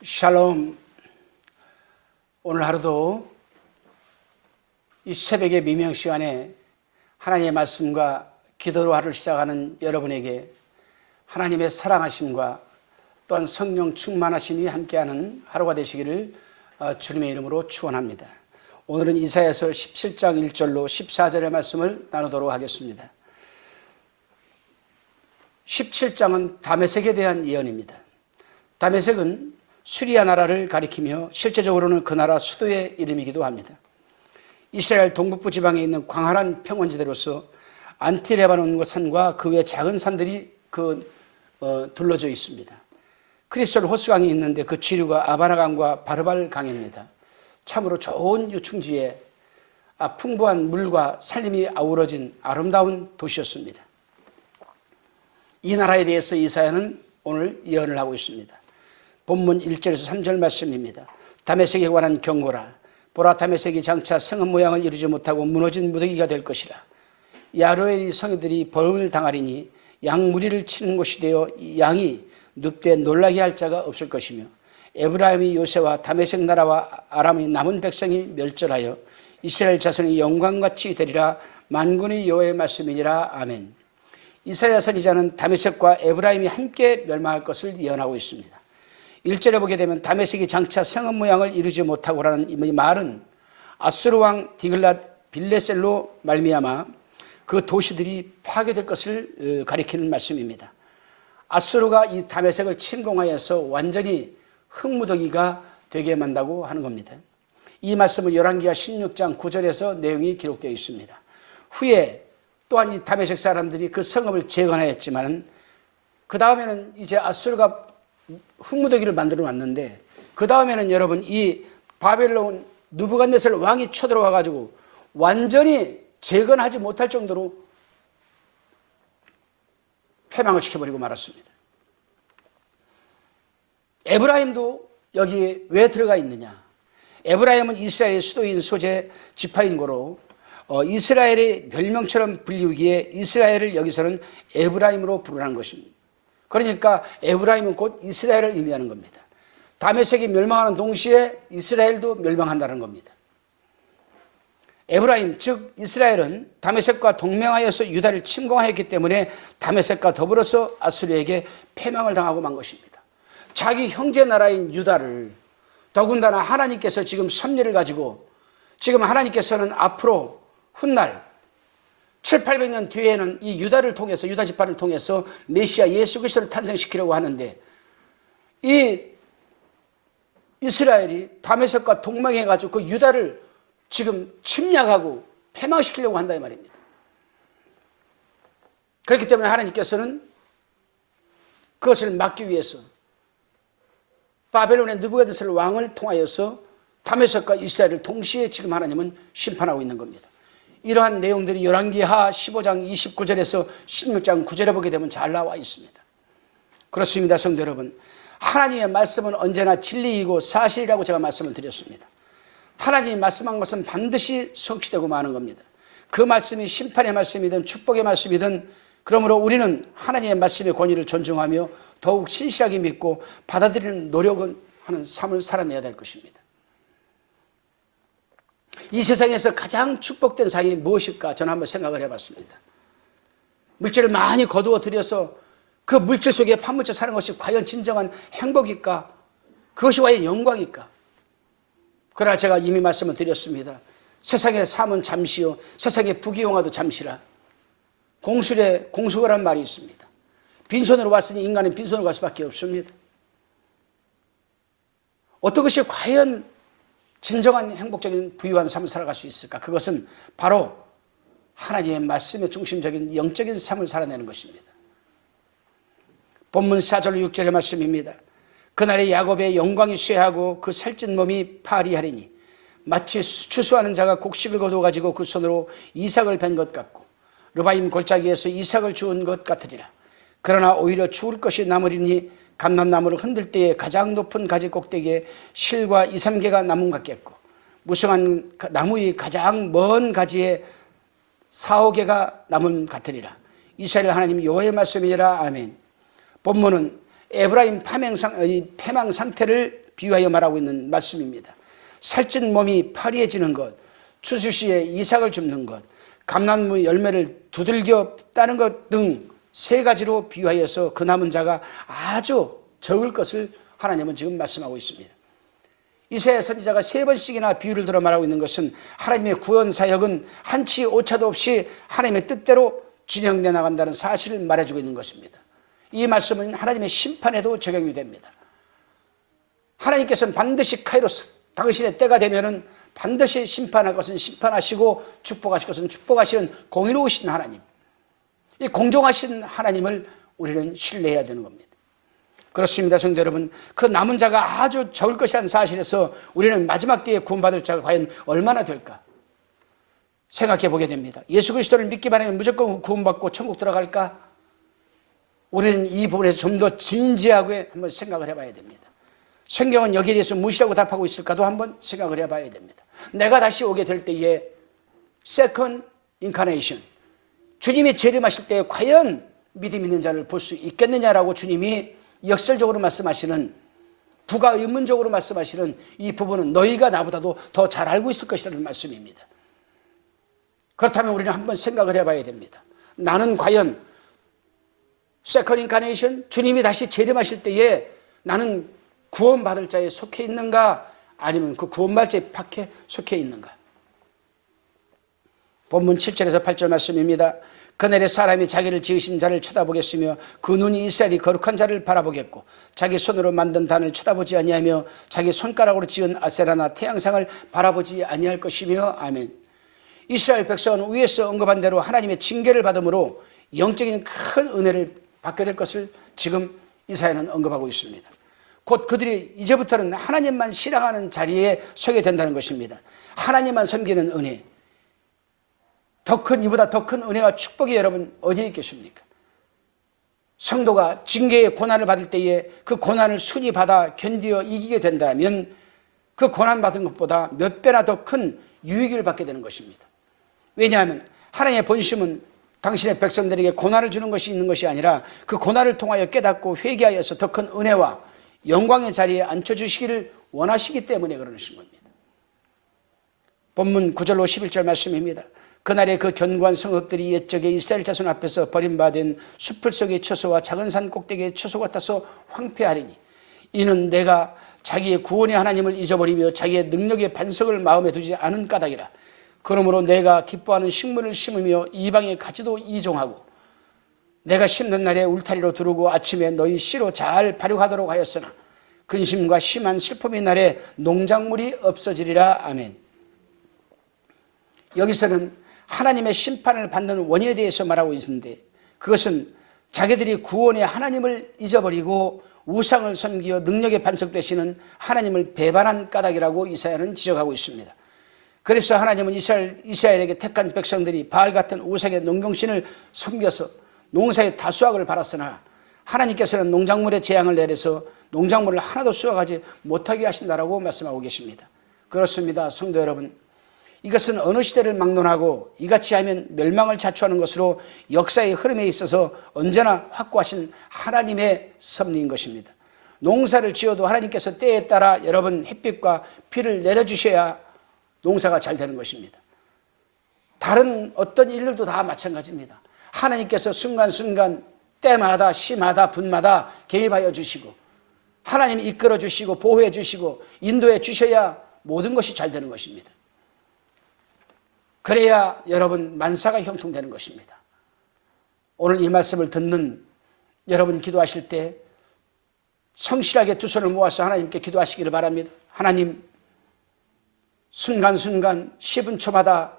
샬롬. 오늘 하루도 이 새벽의 미명 시간에 하나님의 말씀과 기도로 하루를 시작하는 여러분에게 하나님의 사랑하심과 또한 성령 충만하심이 함께하는 하루가 되시기를 주님의 이름으로 축원합니다. 오늘은 이사야서 17장 1절로 14절의 말씀을 나누도록 하겠습니다. 17장은 다메섹에 대한 예언입니다. 다메섹은 수리아 나라를 가리키며 실제적으로는 그 나라 수도의 이름이기도 합니다. 이스라엘 동북부 지방에 있는 광활한 평원지대로서 안티레바논 산과 그 외 작은 산들이 둘러져 있습니다. 크리솔 호수강이 있는데 그 지류가 아바나강과 바르발 강입니다. 참으로 좋은 유충지에 풍부한 물과 산림이 아우러진 아름다운 도시였습니다. 이 나라에 대해서 이사야는 오늘 예언을 하고 있습니다. 본문 1절에서 3절 말씀입니다. 다메섹에 관한 경고라. 보라, 다메섹이 장차 성읍 모양을 이루지 못하고 무너진 무더기가 될 것이라. 야로엘이 성읍들이 벌을 당하리니 양 무리를 치는 곳이 되어 양이 눕되 놀라게 할 자가 없을 것이며, 에브라임이 요새와 다메섹 나라와 아람의 남은 백성이 멸절하여 이스라엘 자손이 영광같이 되리라. 만군의 여호와의 말씀이니라. 아멘. 이사야 선지자는 다메섹과 에브라임이 함께 멸망할 것을 예언하고 있습니다. 1절에 보게 되면 다메섹이 장차 성읍 모양을 이루지 못하고라는 이 말은 아수르 왕 디글랏 빌레셀로 말미암아 그 도시들이 파괴될 것을 가리키는 말씀입니다. 아수르가 이 다메섹을 침공하여서 완전히 흙무더기가 되게 만다고 하는 겁니다. 이 말씀은 열왕기하 16장 9절에서 내용이 기록되어 있습니다. 후에 또한 이 다메섹 사람들이 그 성읍을 재건하였지만 그 다음에는 이제 아수르가 흙무더기를 만들어 놨는데, 그 다음에는 여러분 이 바벨론 느부갓네살 왕이 쳐들어와 가지고 완전히 재건하지 못할 정도로 패망을 시켜버리고 말았습니다. 에브라임도 여기에 왜 들어가 있느냐? 에브라임은 이스라엘의 수도인 소재 지파인 거로 이스라엘의 별명처럼 불리우기에 이스라엘을 여기서는 에브라임으로 부르는 것입니다. 그러니까 에브라임은 곧 이스라엘을 의미하는 겁니다. 다메섹이 멸망하는 동시에 이스라엘도 멸망한다는 겁니다. 에브라임 즉 이스라엘은 다메섹과 동맹하여서 유다를 침공하였기 때문에 다메섹과 더불어서 아수르에게 패망을 당하고 만 것입니다. 자기 형제 나라인 유다를, 더군다나 하나님께서 지금 섭리를 가지고 지금 하나님께서는 앞으로 훗날 700~800년 뒤에는 이 유다를 통해서, 유다 지파를 통해서 메시아 예수 그리스도를 탄생시키려고 하는데, 이 이스라엘이 다메섹과 동맹해가지고 그 유다를 지금 침략하고 패망시키려고 한다 이 말입니다. 그렇기 때문에 하나님께서는 그것을 막기 위해서 바벨론의 느부갓네살 왕을 통하여서 다메섹과 이스라엘을 동시에 지금 하나님은 심판하고 있는 겁니다. 이러한 내용들이 열왕기하 15장 29절에서 16장 9절에 보게 되면 잘 나와 있습니다. 그렇습니다. 성도 여러분, 하나님의 말씀은 언제나 진리이고 사실이라고 제가 말씀을 드렸습니다. 하나님이 말씀한 것은 반드시 성취되고 마는 겁니다. 그 말씀이 심판의 말씀이든 축복의 말씀이든, 그러므로 우리는 하나님의 말씀의 권위를 존중하며 더욱 신실하게 믿고 받아들이는 노력은 하는 삶을 살아내야 될 것입니다. 이 세상에서 가장 축복된 삶이 무엇일까? 저는 한번 생각을 해봤습니다. 물질을 많이 거두어 들여서 그 물질 속에 판물질 사는 것이 과연 진정한 행복일까? 그것이 과연 영광일까? 그러나 제가 이미 말씀을 드렸습니다. 세상의 삶은 잠시요, 세상의 부귀영화도 잠시라. 공수거란 말이 있습니다. 빈손으로 왔으니 인간은 빈손으로 갈 수밖에 없습니다. 어떤 것이 과연 진정한 행복적인 부유한 삶을 살아갈 수 있을까? 그것은 바로 하나님의 말씀의 중심적인 영적인 삶을 살아내는 것입니다. 본문 4절 6절의 말씀입니다. 그날에 야곱의 영광이 쇠하고 그 살찐 몸이 파리하리니 마치 추수하는 자가 곡식을 거두어 가지고 그 손으로 이삭을 벤 것 같고 르바임 골짜기에서 이삭을 주운 것 같으리라. 그러나 오히려 죽을 것이 남으리니 감람나무를 흔들 때에 가장 높은 가지 꼭대기에 실과 2~3개가 나무 같겠고 무성한 나무의 가장 먼 가지에 4~5개가 나무 같으리라. 이스라엘 하나님 여호와의 말씀이라. 아멘. 본문은 에브라임 패망 상태를 비유하여 말하고 있는 말씀입니다. 살찐 몸이 파리해지는 것, 추수 시에 이삭을 줍는 것, 감나무 열매를 두들겨 따는 것 등 세 가지로 비유하여서 그 남은 자가 아주 적을 것을 하나님은 지금 말씀하고 있습니다. 이사야 선지자가 3번씩이나 비유를 들어 말하고 있는 것은 하나님의 구원 사역은 한치 오차도 없이 하나님의 뜻대로 진행되어 나간다는 사실을 말해주고 있는 것입니다. 이 말씀은 하나님의 심판에도 적용이 됩니다. 하나님께서는 반드시 카이로스, 당신의 때가 되면은 반드시 심판할 것은 심판하시고 축복하실 것은 축복하시는 공의로우신 하나님, 이 공정하신 하나님을 우리는 신뢰해야 되는 겁니다. 그렇습니다, 성도 여러분. 그 남은 자가 아주 적을 것이라는 사실에서 우리는 마지막 때에 구원받을 자가 과연 얼마나 될까 생각해 보게 됩니다. 예수 그리스도를 믿기만 하면 무조건 구원받고 천국 들어갈까? 우리는 이 부분에서 좀 더 진지하게 한번 생각을 해봐야 됩니다. 성경은 여기에 대해서 무엇이라고 답하고 있을까도 한번 생각을 해봐야 됩니다. 내가 다시 오게 될 때에 Second Incarnation, 주님이 재림하실 때 과연 믿음 있는 자를 볼 수 있겠느냐라고 주님이 역설적으로 말씀하시는, 부가 의문적으로 말씀하시는 이 부분은 너희가 나보다도 더 잘 알고 있을 것이라는 말씀입니다. 그렇다면 우리는 한번 생각을 해봐야 됩니다. 나는 과연 Second Incarnation, 주님이 다시 재림하실 때에 나는 구원받을 자에 속해 있는가, 아니면 그 구원받을 자의 밖에 속해 있는가? 본문 7절에서 8절 말씀입니다. 그날에 사람이 자기를 지으신 자를 쳐다보겠으며 그 눈이 이스라엘이 거룩한 자를 바라보겠고 자기 손으로 만든 단을 쳐다보지 아니하며 자기 손가락으로 지은 아세라나 태양상을 바라보지 아니할 것이며. 아멘. 이스라엘 백성은 위에서 언급한 대로 하나님의 징계를 받음으로 영적인 큰 은혜를 받게 될 것을 지금 이사야는 언급하고 있습니다. 곧 그들이 이제부터는 하나님만 신앙하는 자리에 서게 된다는 것입니다. 하나님만 섬기는 은혜, 더 큰, 이보다 더 큰 은혜와 축복이 여러분 어디에 있겠습니까? 성도가 징계의 고난을 받을 때에 그 고난을 순히 받아 견디어 이기게 된다면 그 고난 받은 것보다 몇 배나 더 큰 유익을 받게 되는 것입니다. 왜냐하면 하나님의 본심은 당신의 백성들에게 고난을 주는 것이 있는 것이 아니라 그 고난을 통하여 깨닫고 회개하여서 더 큰 은혜와 영광의 자리에 앉혀주시기를 원하시기 때문에 그러신 겁니다. 본문 9절로 11절 말씀입니다. 그날에 그 견고한 성읍들이 옛적에 이스라엘 자손 앞에서 버림받은 수풀 속의 처소와 작은 산 꼭대기의 처소 같아서 황폐하리니 이는 내가 자기의 구원의 하나님을 잊어버리며 자기의 능력의 반석을 마음에 두지 않은 까닭이라. 그러므로 내가 기뻐하는 식물을 심으며 이방의 가지도 이종하고 내가 심는 날에 울타리로 두르고 아침에 너희 씨로 잘 발육하도록 하였으나 근심과 심한 슬픔의 날에 농작물이 없어지리라. 아멘. 여기서는 하나님의 심판을 받는 원인에 대해서 말하고 있는데 그것은 자기들이 구원의 하나님을 잊어버리고 우상을 섬기어 능력의 반석 되시는 하나님을 배반한 까닭이라고 이사야는 지적하고 있습니다. 그래서 하나님은 이스라엘에게 택한 백성들이 바알 같은 우상의 농경신을 섬겨서 농사에 다수확을 바랐으나 하나님께서는 농작물에 재앙을 내려서 농작물을 하나도 수확하지 못하게 하신다라고 말씀하고 계십니다. 그렇습니다, 성도 여러분. 이것은 어느 시대를 막론하고 이같이 하면 멸망을 자초하는 것으로 역사의 흐름에 있어서 언제나 확고하신 하나님의 섭리인 것입니다. 농사를 지어도 하나님께서 때에 따라 여러분 햇빛과 비를 내려주셔야 농사가 잘 되는 것입니다. 다른 어떤 일들도 다 마찬가지입니다. 하나님께서 순간순간 때마다 시마다 분마다 개입하여 주시고 하나님이 이끌어 주시고 보호해 주시고 인도해 주셔야 모든 것이 잘 되는 것입니다. 그래야 여러분 만사가 형통되는 것입니다. 오늘 이 말씀을 듣는 여러분 기도하실 때 성실하게 두 손을 모아서 하나님께 기도하시기를 바랍니다. 하나님, 순간순간 10분 초마다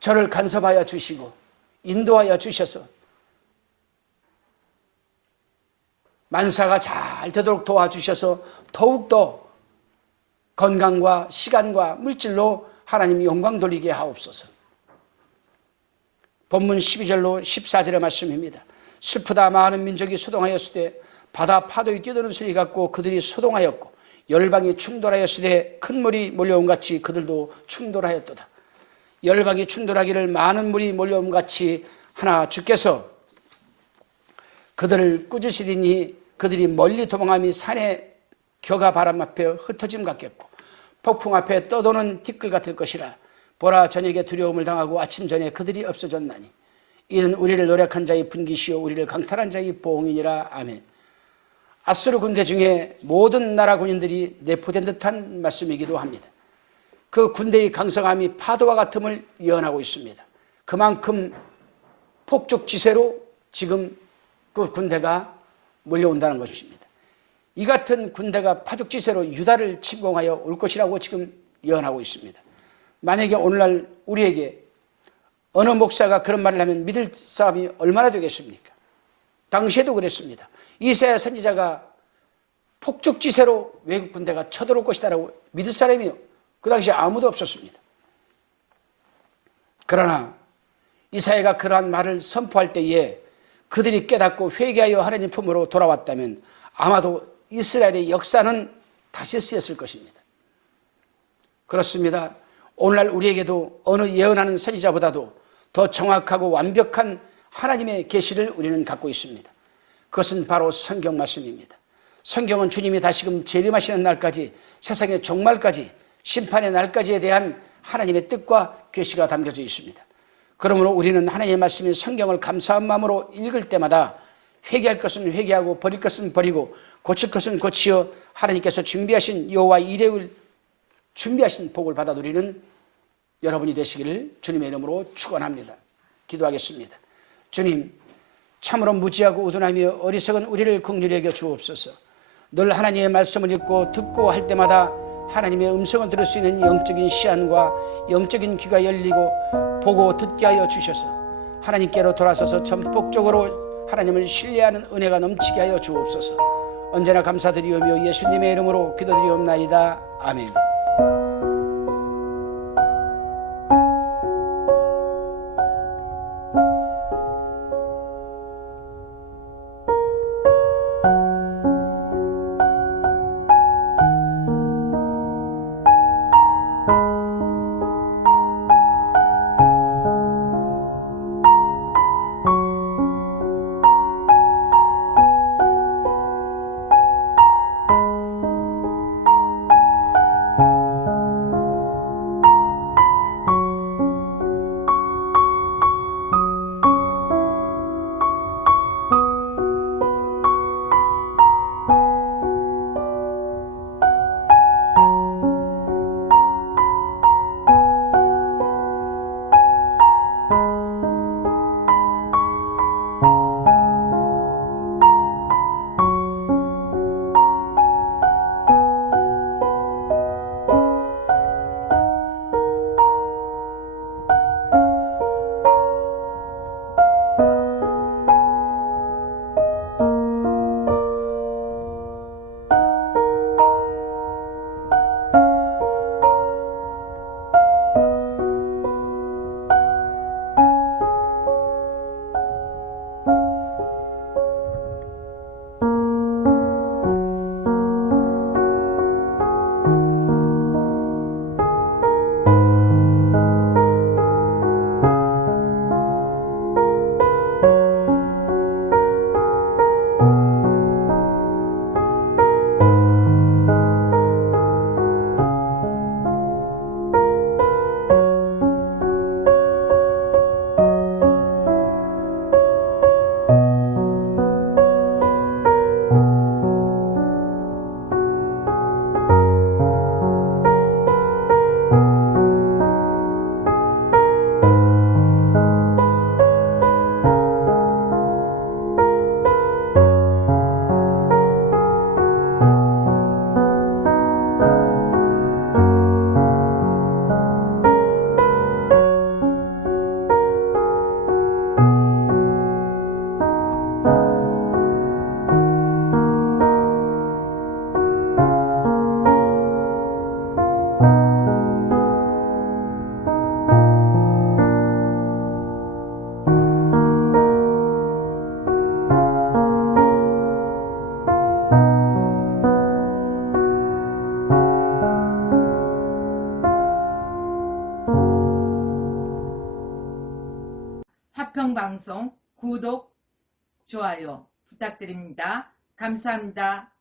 저를 간섭하여 주시고 인도하여 주셔서 만사가 잘 되도록 도와주셔서 더욱더 건강과 시간과 물질로 하나님 영광 돌리게 하옵소서. 본문 12절로 14절의 말씀입니다. 슬프다 많은 민족이 소동하였으되 바다 파도에 뛰어드는 소리 같고 그들이 소동하였고 열방이 충돌하였으되 큰 물이 몰려온 같이 그들도 충돌하였도다. 열방이 충돌하기를 많은 물이 몰려온 같이 하나 주께서 그들을 꾸짖으리니 그들이 멀리 도망함이 산에 겨가 바람 앞에 흩어짐 같겠고 폭풍 앞에 떠도는 티끌 같을 것이라. 보라, 저녁에 두려움을 당하고 아침 전에 그들이 없어졌나니 이는 우리를 노력한 자의 분깃이요 우리를 강탈한 자의 보응이니라. 아멘. 아수르 군대 중에 모든 나라 군인들이 내포된 듯한 말씀이기도 합니다. 그 군대의 강성함이 파도와 같음을 예언하고 있습니다. 그만큼 폭죽지세로 지금 그 군대가 몰려온다는 것입니다. 이 같은 군대가 파죽지세로 유다를 침공하여 올 것이라고 지금 예언하고 있습니다. 만약에 오늘날 우리에게 어느 목사가 그런 말을 하면 믿을 사람이 얼마나 되겠습니까? 당시에도 그랬습니다. 이사야 선지자가 폭죽지세로 외국 군대가 쳐들어올 것이다라고 믿을 사람이 그 당시에 아무도 없었습니다. 그러나 이사야가 그러한 말을 선포할 때에 그들이 깨닫고 회개하여 하나님 품으로 돌아왔다면 아마도 이스라엘의 역사는 다시 쓰였을 것입니다. 그렇습니다. 오늘날 우리에게도 어느 예언하는 선지자보다도 더 정확하고 완벽한 하나님의 계시를 우리는 갖고 있습니다. 그것은 바로 성경 말씀입니다. 성경은 주님이 다시금 재림하시는 날까지, 세상의 종말까지, 심판의 날까지에 대한 하나님의 뜻과 계시가 담겨져 있습니다. 그러므로 우리는 하나님의 말씀인 성경을 감사한 마음으로 읽을 때마다 회개할 것은 회개하고 버릴 것은 버리고 고칠 것은 고치어 하나님께서 준비하신 여호와 이레를 준비하신 복을 받아 누리는 여러분이 되시기를 주님의 이름으로 축원합니다. 기도하겠습니다. 주님, 참으로 무지하고 우둔하며 어리석은 우리를 긍휼히 여겨 주옵소서. 늘 하나님의 말씀을 읽고 듣고 할 때마다 하나님의 음성을 들을 수 있는 영적인 시안과 영적인 귀가 열리고 보고 듣게 하여 주셔서 하나님께로 돌아서서 전폭적으로 하나님을 신뢰하는 은혜가 넘치게 하여 주옵소서. 언제나 감사드리오며 예수님의 이름으로 기도드리옵나이다. 아멘. 화평방송 구독, 좋아요 부탁드립니다. 감사합니다.